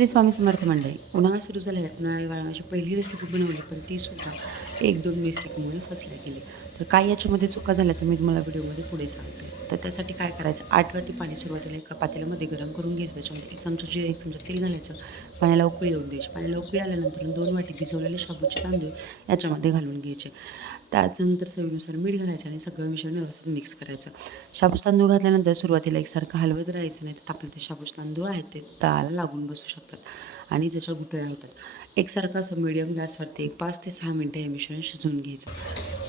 श्री स्वामी समर्थ मंडळी. उन्हाळा सुरू झाला आहे. उन्हाळी वाळवण्याची पहिली रेसिपी बनवली, पण तीसुद्धा 1-2 मिस्टेकमुळे फसल्या गेली. तर काय याच्यामध्ये चुका झाल्या तर मी तुम्हाला व्हिडिओमध्ये पुढे सांगते. तर त्यासाठी काय करायचं, 8 वाटी पाणी सुरुवातीला एका पातेल्यामध्ये गरम करून घ्यायचं. त्याच्यामध्ये 1 चमचा जिरे, 1 चमचा तेल घालायचं. पाण्याला उकळी येऊन द्यायची. पाण्याला उकळी आल्यानंतर 2 वाटी भिजवलेले शाबूचे तांदूळ याच्यामध्ये घालून घ्यायचे. त्याच्यानंतर चवीनुसार मीठ घालायचं आणि सगळं मिश्रण व्यवस्थित मिक्स करायचं. शाबूचे तांदूळ घातल्यानंतर सुरुवातीला एकसारखं हलवत राहायचं, नाही तर आपले ते शाबूचे तांदूळ आहेत ते तळाला लागून बसू शकतात आणि त्याच्या गुठळ्या होतात. एकसारखं असं मीडियम गॅसवरती 5 ते 6 मिनटं हे मिश्रण शिजवून घ्यायचं.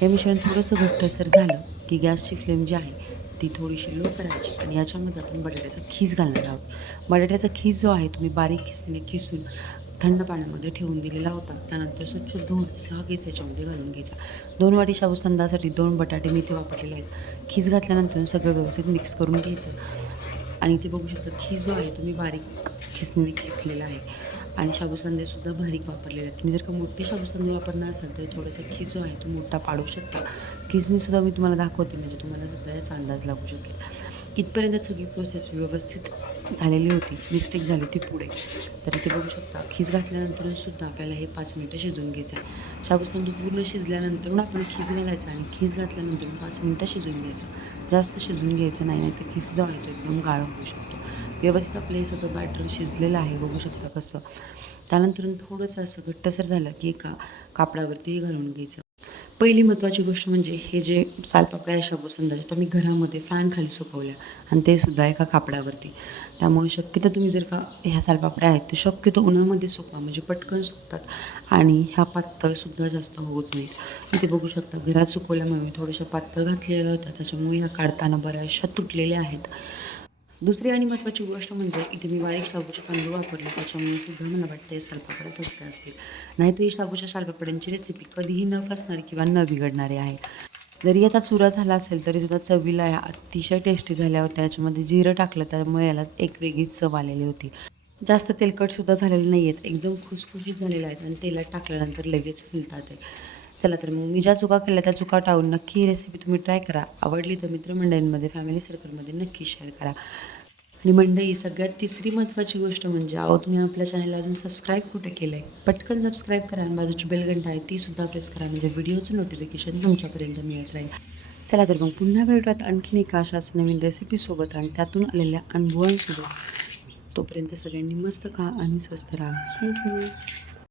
हे मिश्रण थोडंसं घट्टसर झालं की गॅसची फ्लेम जी आहे ती थोडीशी लो करायची आणि याच्यामध्ये आपण बटाट्याचा खीस घालणार आहोत. बटाट्याचा खीस जो आहे तुम्ही बारीक खिसणीने खिसून थंड पाण्यामध्ये ठेवून दिलेला होता. त्यानंतर स्वच्छ धुवून हा खीस याच्यामध्ये घालून घ्यायचा. 2 वाटी शाबूच्या तांदळासाठी 2 बटाटे मी इथे वापरलेले आहेत. खीस घातल्यानंतर सगळं व्यवस्थित मिक्स करून घ्यायचं आणि ते बघू शकता खीस जो आहे तुम्ही बारीक खिसणीने खिसलेला आहे आणि शाबूचे तांदूळसुद्धा बारीक वापरलेले आहेत. तुम्ही जर का मोठे शाबूचे तांदूळ वापरणार असाल तर थोडासा खीस जो आहे तो मोठा पाडू शकता. खिसणीसुद्धा मी तुम्हाला दाखवते म्हणजे तुम्हालासुद्धा याचा अंदाज लागू शकेल. इथपर्यंत सगळी प्रोसेस व्यवस्थित झालेली होती. मिस्टेक झाली ती पुढे. तर इथे बघू शकता खीस घातल्यानंतर सुद्धा आपल्याला हे 5 मिनटं शिजवून घ्यायचं आहे. शाबूचे तांदूळ पूर्ण शिजल्यानंतर आपण खीस घालायचा आणि खीस घातल्यानंतर 5 मिनटं शिजवून घ्यायचं. जास्त शिजवून घ्यायचं नाही, नाही तर खीस जो आहे तो एकदम गाळ होऊ शकतो. व्यवस्थित आपलं हे सगळं बॅटर शिजलेलं आहे बघू शकता कसं. त्यानंतर थोडंसं असं घट्टसर झालं की एका कापडावरती घालून घ्यायचं. पहिली महत्त्वाची गोष्ट म्हणजे हे जे सालपापड्या आहे शाबूच्या तांदळाच्या त्या मी घरामध्ये फॅन खाली सुकवल्या आणि ते सुद्धा एका कापडावरती. त्यामुळे शक्यतो तुम्ही जर का ह्या सालपापड्या आहेत तर शक्यतो उन्हामध्ये सुकवा म्हणजे पटकन सुकतात आणि ह्या पातळसुद्धा जास्त होत नाहीत. इथे बघू शकता घरात सुकवल्यामुळे मी थोड्याशा पातळ घातलेल्या होत्या, त्याच्यामुळे ह्या काढताना बऱ्याचशा तुटलेल्या आहेत. दुसरी आणि महत्त्वाची गोष्ट म्हणजे इथे मी बारीक शाबूचे तांदूळ वापरले, त्याच्यामुळे सुद्धा मला वाटतं हे सालपापड्या फसल्या असतील. नाहीतर ही शाबूच्या सालपापड्यांची रेसिपी कधीही न फसणारी किंवा न बिघडणारी आहे. जरी याचा चुरा झाला असेल तरीसुद्धा चवीला या अतिशय टेस्टी झाल्या होत्या. याच्यामध्ये जिरं टाकलं त्यामुळे याला एक वेगळीच चव आलेली होती. जास्त तेलकटसुद्धा झालेले नाही आहेत, एकदम खुसखुशीत झालेल्या आहेत आणि तेलात टाकल्यानंतर लगेच फुलतात आहे. चला तर मग मी ज्या चुका केल्या त्या चुका टाळून नक्की ही रेसिपी तुम्ही ट्राय करा. आवडली तर मित्रमंडळींमध्ये, फॅमिली सर्कलमध्ये नक्की शेअर करा. आणि मंडळी सगळ्यात तिसरी महत्त्वाची गोष्ट म्हणजे तुम्ही आपल्या चॅनलला अजून सबस्क्राईब कुठे केलं आहे, पटकन सबस्क्राईब करा आणि बाजूची बेल घंटा आहे तीसुद्धा प्रेस करा म्हणजे व्हिडिओचं नोटिफिकेशन तुमच्यापर्यंत मिळत राहील. चला तर मग पुन्हा भेटूयात आणखीन एका अशाच नवीन रेसिपीसोबत आणि त्यातून आलेल्या अनुभवांसोबत. तोपर्यंत सगळ्यांनी मस्त खा आणि स्वस्त राहा. थँक्यू.